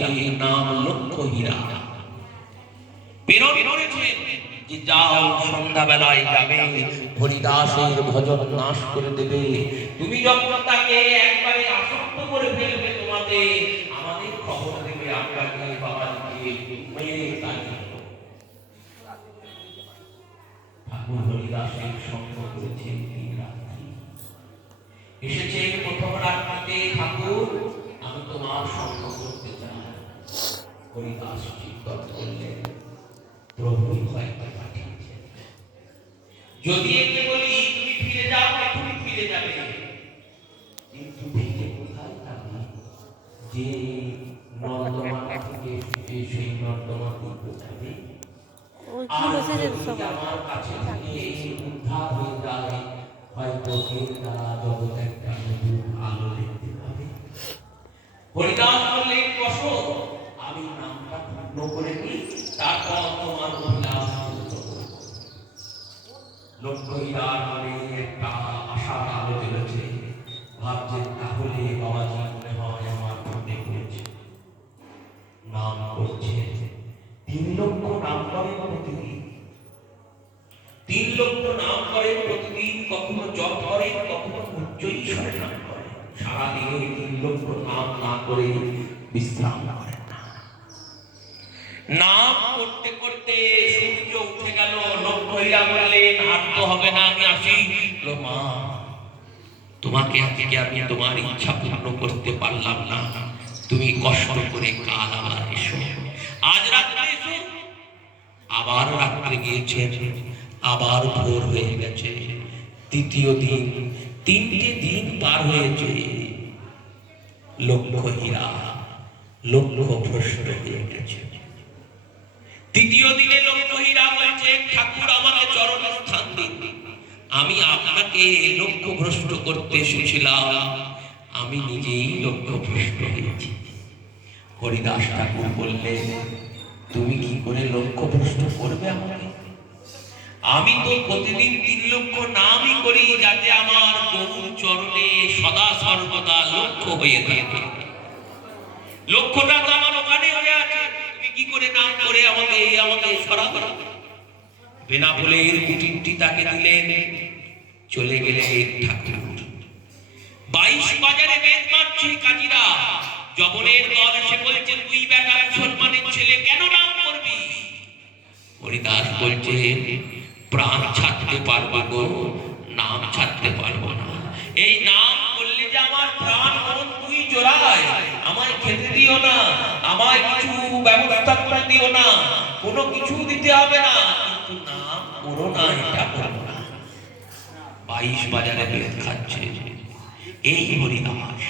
যাকে নাম লক্ষ্য হীরা। যে যাও, সন্ধ্যাবেলায় যাবে, হরিদাসের ভজন নাশ করে দেবে। তুমি যখন তাকে একবারে আসক্ত করে ফেলবে তোমাকে আমাদের খবর দেবে আপনাকে বাবাকে মেরে ঠাকুর হরিদাসের সঙ্গ করেছেন তিন রাত্রি। এসেছে প্রথম রাত্রিতে, ঠাকুর, আমি তোমার সঙ্গ করতে হরিদাস চিন্তন করলেন প্রভুই হয়তো পাঠিয়েছেন যদি একে বলি তুমি ফিরে যাও এখনই ফিরে যাবে? কিন্তু ফিরে কোথায় যাবে যে নর্দমা থেকে ফিরে সেই নর্দমা দিয়ে যাবে আমার কাছে থেকে উদ্ধার হয়ে যায় হয়তো এর দ্বারা জগৎ একটা নতুন আলো দেখতে পাবে। হরিদাস বললেন বসো করে নিই তারপর তোমার মনে মনে তিন লক্ষ নাম করেন প্রতিদিন। তিন লক্ষ নাম করেন প্রতিদিন, কখনো জপ করেন কখনো উচ্চ নাম করেন সারাদিনে তিন লক্ষ নাম না করে বিশ্রাম করেন না নাম করতে করতে সূর্য উঠে গেল লক্ষ্যইরা বললেন হাঁটতে হবে না, আমি আসি। মা, তোমাকে আজকে আমি তোমার ইচ্ছা পূর্ণ করতে পারলাম না। তুমি কষ্ট করে কাল আবার এসো। আজ রাত্রে এসো। আবার রাত্রে গিয়েছেন, আবার ভোর হয়ে গেছে। তৃতীয় দিন, তিনটে দিন পার হয়েছে। লক্ষ্য হীরা, লক্ষ্য ভ্রষ্ট হয়ে গেছে। তৃতীয় দিনে লক্ষ্য হীরা বলছে ঠাকুর আমাকে চরণ স্থান দিন। আমি আপনাকে লক্ষ্য ভ্রষ্ট করতে এসেছিলাম। আমি নিজেই লক্ষ্য ভ্রষ্ট হয়েছি। হরিদাস ঠাকুর বললেন, তুমি কি করে লক্ষ্য ভ্রষ্ট করবে আমাকে? আমি তো প্রতিদিন তিন লক্ষ নামই করি, যাতে আমার গরুর চরণে সদা সর্বদা লক্ষ্য হয়ে থাকে। লক্ষ্যটা তো আমার ওখানে হয়ে আছে তুমি কি করে করে আমাকে আমাকে সরাবে বেনাপোলের কুটিরটি তাকে দিলেন। চলে গেলেন ঠাকুর। বাইশ বাজারে বেদ মারছে কাজীরা। জবনের দল এসে বলছে, তুই বেটা মুসলমানের ছেলে, কেন নাম করবি? হরিদাস বলছে, প্রাণ ছাড়তে পারব গো, নাম ছাড়তে পারব না। এই নাম বললে যে আমার প্রাণ মন তুই জোড়ায়, আমায় খেতে দিও না, আমায় কিছু ব্যবস্থা করে দিও না। কোনো কিছু দিতে হবে না। কিন্তু নাম করো না, এটা করো না। বাইশ বাজারে বেদ খাচ্ছে। এই হরিদাস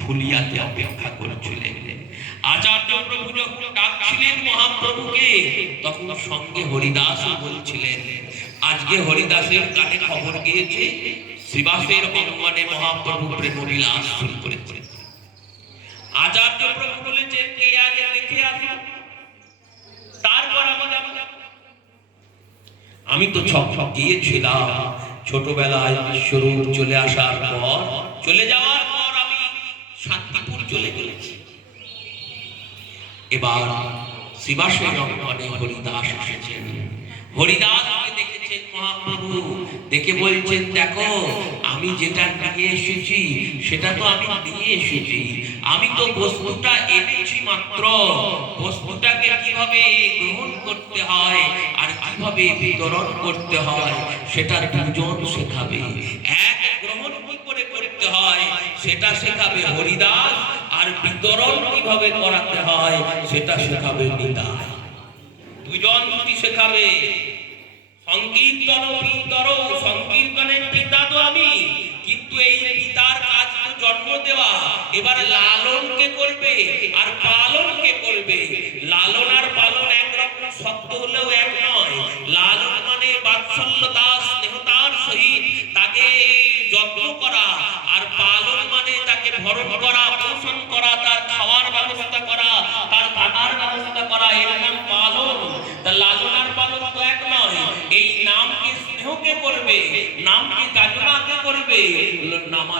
ফুলিয়াতে অপেক্ষা করেছিলেন। আচার্য প্রভু যখন ডাকছিলেন মহাপ্রভুকে, তখন সঙ্গে হরিদাস বলছিলেন, আজকে হরিদাসের কানে খবর গিয়েছে, শ্রীবাসের অঙ্গনে মহাপ্রভু আচার্য প্রভু বলেছেন কে আগে দেখে আসো তারপর আমি যাব আমি তো ছক ছক গিয়েছিলাম। ছোটবেলায় বিশ্বরূপ চলে আসার পর, চলে যাওয়ার পর আমি শান্তিপুর চলে গেছি এবার হরিদাস এসেছেন। হরিদাস দেখেছেন মহাপ্রভু। দেখে বলছেন, দেখো, আমি যেটা নিয়ে এসেছি, সেটা তো আমি নিয়ে এসেছি। আমি তো বস্তুটা এনেছি মাত্র। বস্তুটাকে কীভাবে গ্রহণ করতে হয়? কীভাবে বিতরণ করতে হয় সেটা দুজন শেখাবে। এক গ্রহণ কি করে করতে হয়, সেটা শেখাবে হরিদাস, আর বিতরণ কীভাবে করাতে হয়, সেটা শেখাবে নিতাই দুজন দুটি শেখাবে। সংকীর্তন পিতর সংকীর্তনের পিতা তো আমি, কিন্তু এই পিতার জন্ম দেওয়া, এবার লালন কে করবে আর পালন কে করবে? লালন আর পালন একরকম শব্দ হলেও এক নয়। লালন মানে বাৎসল্যতা স্নেহতার সহিত তাকে যত্ন করা আর পালন মানে তাকে ভরণ করা পোষণ করা তার খাওয়ার ব্যবস্থা করা তার থাকার ব্যবস্থা করা এর নাম পালন তা লালন আর পালন তো এক নয় এই নামকে স্নেহকে করবে নামকে যাচনাকে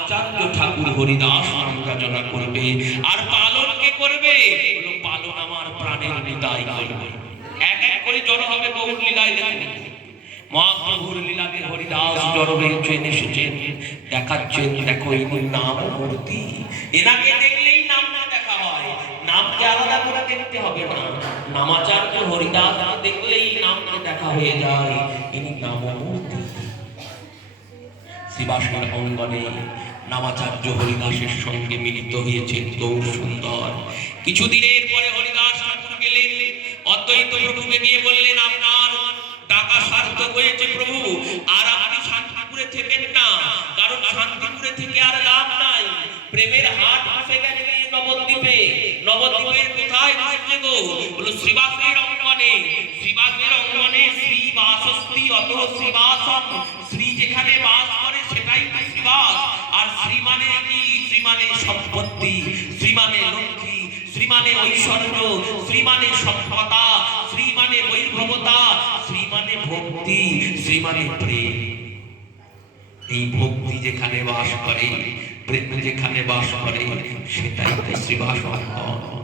নামাচার্য ঠাকুর হরিদাস নাম যাচনা করবে। আর পালনকে করবে? পালন আমার প্রাণের নিদায় করবে। এক এক করে জড়ো হবে গৌর লীলায় দেখেন মহাপ্রভুর লীলাকে হরিদাস জড়ো হয়েছেন এসেছেন। দেখাচ্ছেন, দেখো, এই নাম মূর্তি। এনাকে দেখলেই নাম না দেখা হয়। নামকে আলাদা করে দেখতে হবে না। নামাচার্য হরিদাস দেখলেই নামকে দেখা হয়ে যায়। ইনি নাম মূর্তি। শ্রীবাসের অঙ্গনে নামাচার্য হরিদাসের সঙ্গে মিলিত হয়েছেন গৌর সুন্দর। কিছুদিনের পরে হরিদাস ঠাকুর গেলেন। অদ্বৈত প্রভুকে বললেন, আপনার টাকা হয়েছে প্রভু, আর আপনি থেকেন না। কারণ থেকে আর লাভ নাই। প্রেমের বসে গেছে নবদ্বীপে। নবদ্বীপের কোথায় গো? বলো শ্রীবাসের অঙ্গনে। শ্রীবাসের অঙ্গনে শ্রী বাসস্তি অত শ্রীবাসম শ্রী যেখানে বাস করে, সেটাই তো শ্রীবাস। শ্রী মানে সম্পত্তি, শ্রীমানে লক্ষ্মী শ্রী মানে ঐশ্বর্য, শ্রীমানে শ্রীমানে মানে বৈভবতা শ্রী মানে ভক্তি শ্রী মানে প্রেম। এই ভক্তি যেখানে বাস করে, প্রেম যেখানে বাস করে, সেটাই তো শ্রীবাস অঙ্গন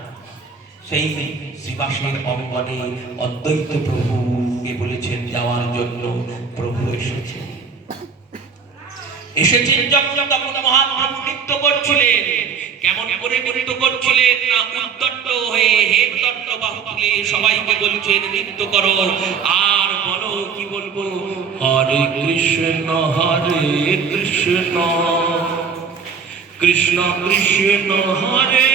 সেই শ্রীবাসের অঙ্গনে অদ্বৈত প্রভুকে বলেছেন, যাওয়ার জন্য প্রভু এসেছেন। এসেছেন যখন তখন মহাপ্রভু নৃত্য করছিলেন। কেমন করে নৃত্য করছিলেন? না উদ্দণ্ড হয়ে হে দণ্ড বাহুলে সবাইকে বলছেন, নৃত্য করো। আর বলো, কি বলব? হরে কৃষ্ণ হরে কৃষ্ণ। কৃষ্ণ কৃষ্ণ, হরে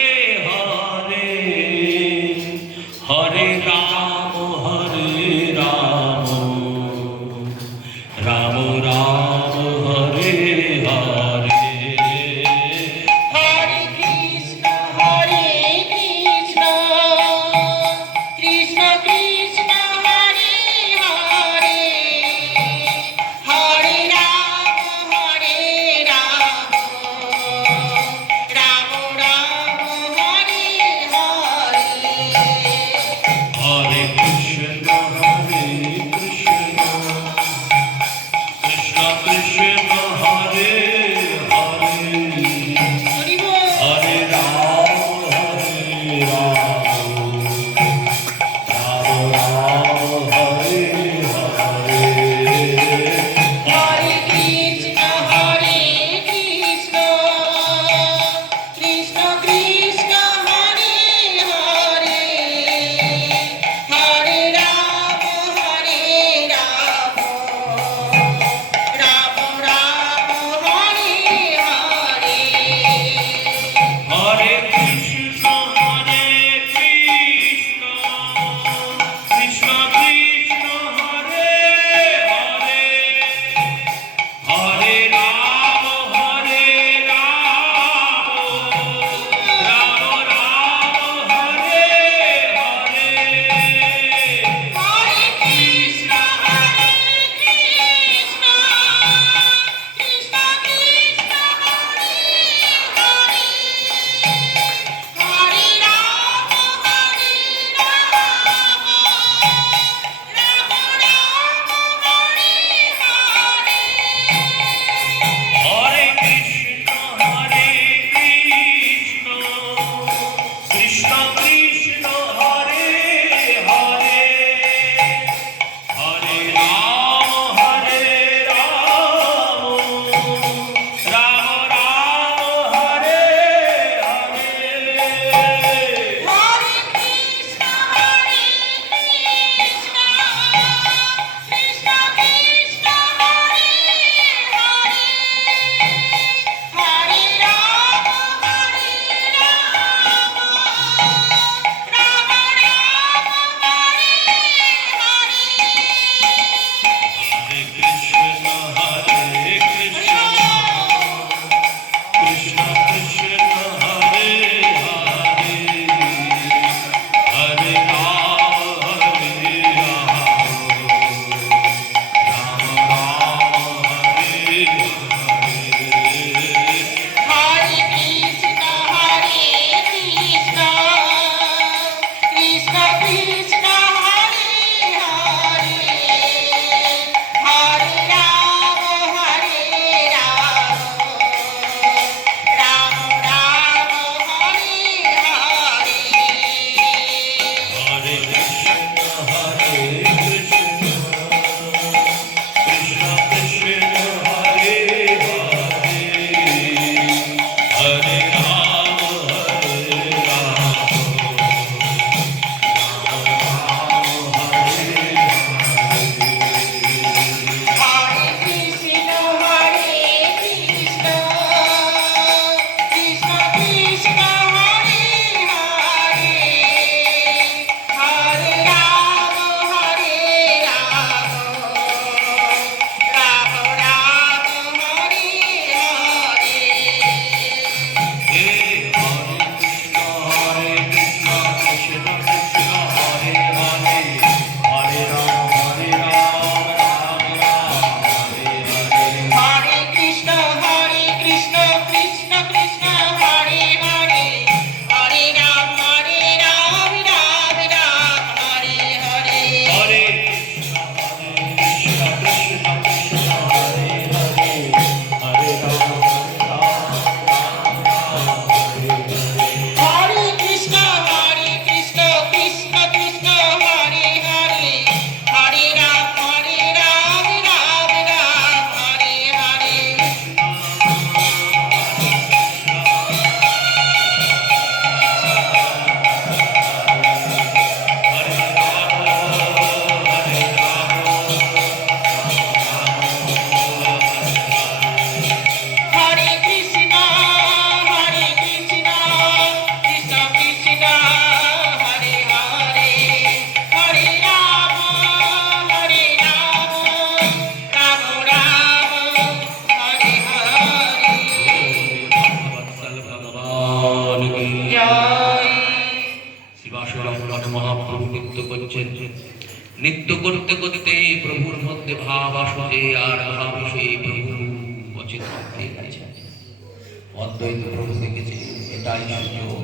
অদ্বৈত প্রভু দেখেছে, এটাই সুযোগ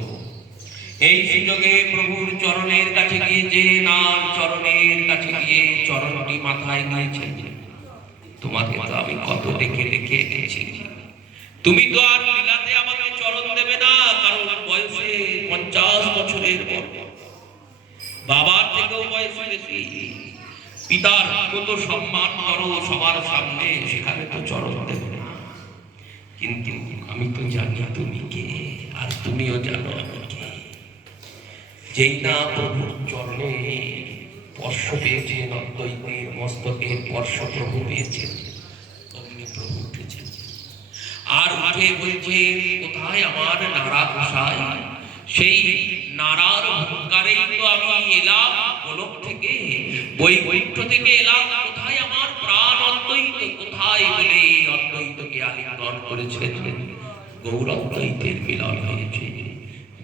এই সুযোগে প্রভুর চরণের কাছে গিয়েছে নাম চরণের কাছে গিয়ে চরণটি মাথায় নিয়েছে, তোমাকে তো আমি কত দেখে দেখে এনেছি। তুমি তো আর লীলাতে আমাকে চরণ দেবে না, কারণ বয়সে পঞ্চাশ বছরের বড়। বাবার থেকেও বয়স বেশি, পিতার কত সম্মান করো সবার সামনে, সেখানে তো চরণ দেবে। কিন্তু আমি তো জানি তুমি কে, আর তুমিও জানো আমি কে। যেই না প্রভুর চরণে স্পর্শ পেয়েছেন অদ্বৈতের মস্তকের স্পর্শ প্রভু পেয়েছেন অমনি প্রভু উঠেছেন আর উঠে বলছেন কোথায় আমার নাড়া কোথায় সেই নাড়ার হুঙ্কারেই তো আমি এলাম গোলক থেকে, বৈকুণ্ঠ থেকে এলাম অদ্বৈতকে করেছেন গৌর অদ্বৈতের মিলন হয়েছে।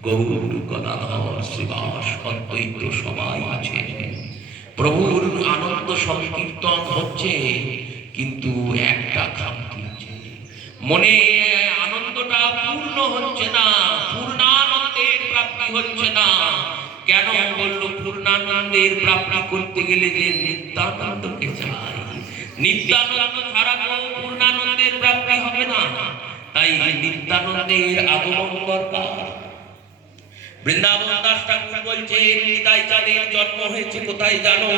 গৌর গদাধর শ্রীবাস অদ্বৈত সবাই আছে। প্রভুর আনন্দ সংকীর্তন হচ্ছে, কিন্তু একটা খামতি আছে। মনে আনন্দটা পূর্ণ হচ্ছে না, পূর্ণানন্দের প্রাপ্তি হচ্ছে না। কেন বলল পূর্ণানন্দের প্রাপ্তি করতে গেলে যে নিত্যানন্দকে চাই? নিত্যানন্দ ছাড়া পূর্ণানন্দের প্রাপ্তি হবে না। তাই নিত্যানন্দের আগমন দরকার। বৃন্দাবন দাস ঠাকুর বলছেন, নিতাই চাঁদের জন্ম হয়েছে, কোথায় জানো?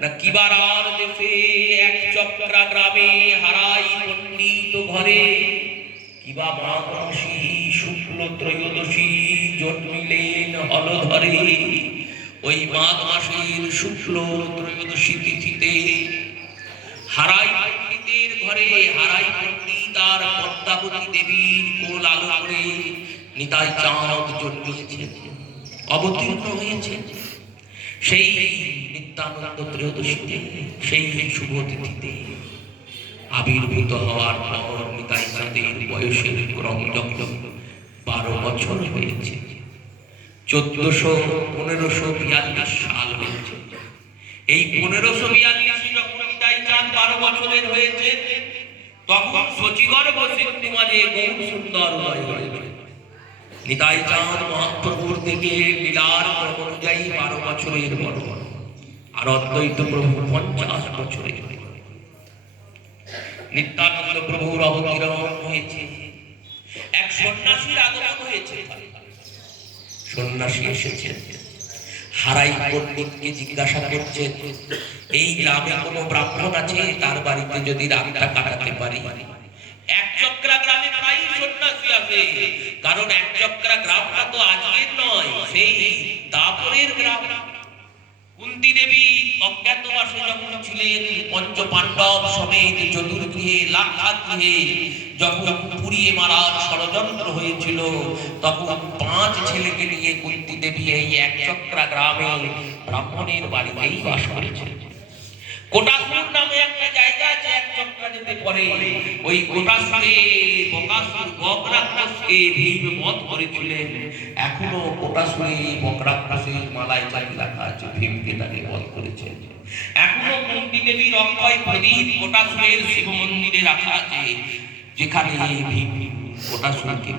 না কিবারার দেশে এক চক্রা গ্রামে হারাই পণ্ডিত ঘরে? কিবা মাসি শুক্ল ত্রয়োদশী জন্মিলেন হলধরে? ওই মাঘ মাসের শুক্ল ত্রয়োদশী তিথিতে হারাই ঘরে হারাই পণ্ডিত আর পদ্মাবতী দেবীর কোল আলো করে নিতাই চাঁদ জন্মিয়েছেন অবতীর্ণ হয়েছেন সেই নিত্যানন্দ ত্রয়োদশীতে, সেই শুভ তিথিতে আবির্ভূত হওয়ার পর নিতাই চাঁদের বয়সের ক্রম যখন বারো বছর হয়েছে, চোদ্দশো পনেরোশো বিয়াল্লিশ সাল হয়েছে। এই পনেরোশো বিয়াল্লিশ যখন চাঁদ বারো বছরের হয়েছে, তখন সচিগর বসিদ্ধি মাঝে গৌর সুন্দর নিতাই চাঁদ মহাপ্রভুর ক্রম অনুযায়ী বারো বছরের আর অদ্বৈত প্রভু পঞ্চাশ বছরের নিত্যানন্দ প্রভুর অবতীর্ণ হয়েছে। এক সন্ন্যাসীর আগমন হয়েছে। সন্ন্যাসী এসেছেন। হারাই পণ্ডিতকে জিজ্ঞাসা করছেন এই গ্রামে কোনো ব্রাহ্মণ আছে? তার বাড়িতে যদি রাতটা কাটাতে পারি? এক চক্রা গ্রামে প্রায় সন্ন্যাসী আছে, কারণ এক চক্রা গ্রামটা তো আজকের নয়, সেই দাপরের গ্রাম। কুন্তি দেবী অজ্ঞাতবাসে যখন ছিলেন পঞ্চ পাণ্ডব সমেত চতুর্গৃহে, লাক্ষাগৃহে, যখন পুড়িয়ে মারার ষড়যন্ত্র হয়েছিল, তখন পাঁচ ছেলেকে নিয়ে কুন্তি দেবী এই এক চক্রা গ্রামে ব্রাহ্মণের বাড়িতেই বাস করেছিলেন কোটাসুর নামে একটা জায়গা আছে এক চক্রা যেতে পরে। ওই কোটাসুরে বকাসুর বকরাক্ষসকে ভীম বধ করেছিলেন। এখনও যেখানে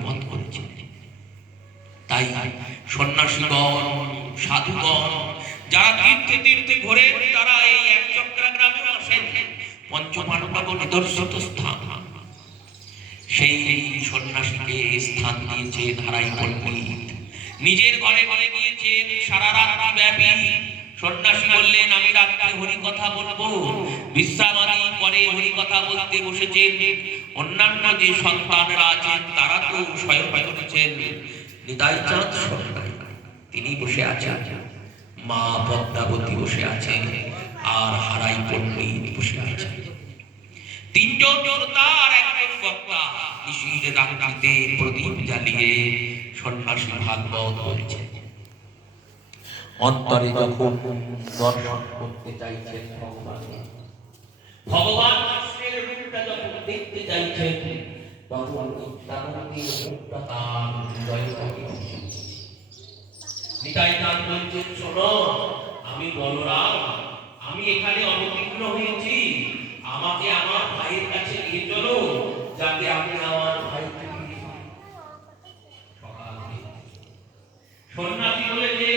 বধ করেছিলেন তাই সন্ন্যাসীগণ, সাধুগণ, যারা তীর্থে তীর্থে ঘোরে তারা এই এক চক্রা গ্রামে আসেন। পঞ্চপাণ্ডব নিদর্শিত স্থান। সেই সন্ন্যাসীকে স্থান দিয়েছে ধারাই পণ্ডিত নিজের ঘরে ঘরে গিয়েছেন সারা রাত ব্যাপী। সন্ন্যাসী বললেন, আমি রাত্রে হরি কথা বলব। বিশ্রামাদি করে হরি কথা বলতে বসেছেন। অন্যান্য যে সন্তানরা আছেন, তারা তো স্বয়ং করেছেন নিতাই চাঁদ সন্ন্যাসী, তিনি বসে আছেন। মা পদ্মাবতী বসে আছেন, আর হারাই পণ্ডিত বসে আছেন। তিনজন একজন বক্তা। নিশির রাত্রিতে প্রদীপ জ্বালিয়ে সন্ন্যাসী ভাগবত অন্তরে যখন দর্শন করতে চাইছেন ভগবান ভগবান কৃষ্ণের রূপটা যখন দেখতে চাইছেন তখন নিত্যানন্দের মুখটা তার হৃদয়ে। নিতাই চাঁদ বলছেন শোনো আমি বলরাম আমি এখানে অবতীর্ণ হয়েছি। আমাকে আমার ভাইয়ের কাছে নিয়ে চলো যাতে আমি আমার ভাইকে সন্ন্যাসী হলে যে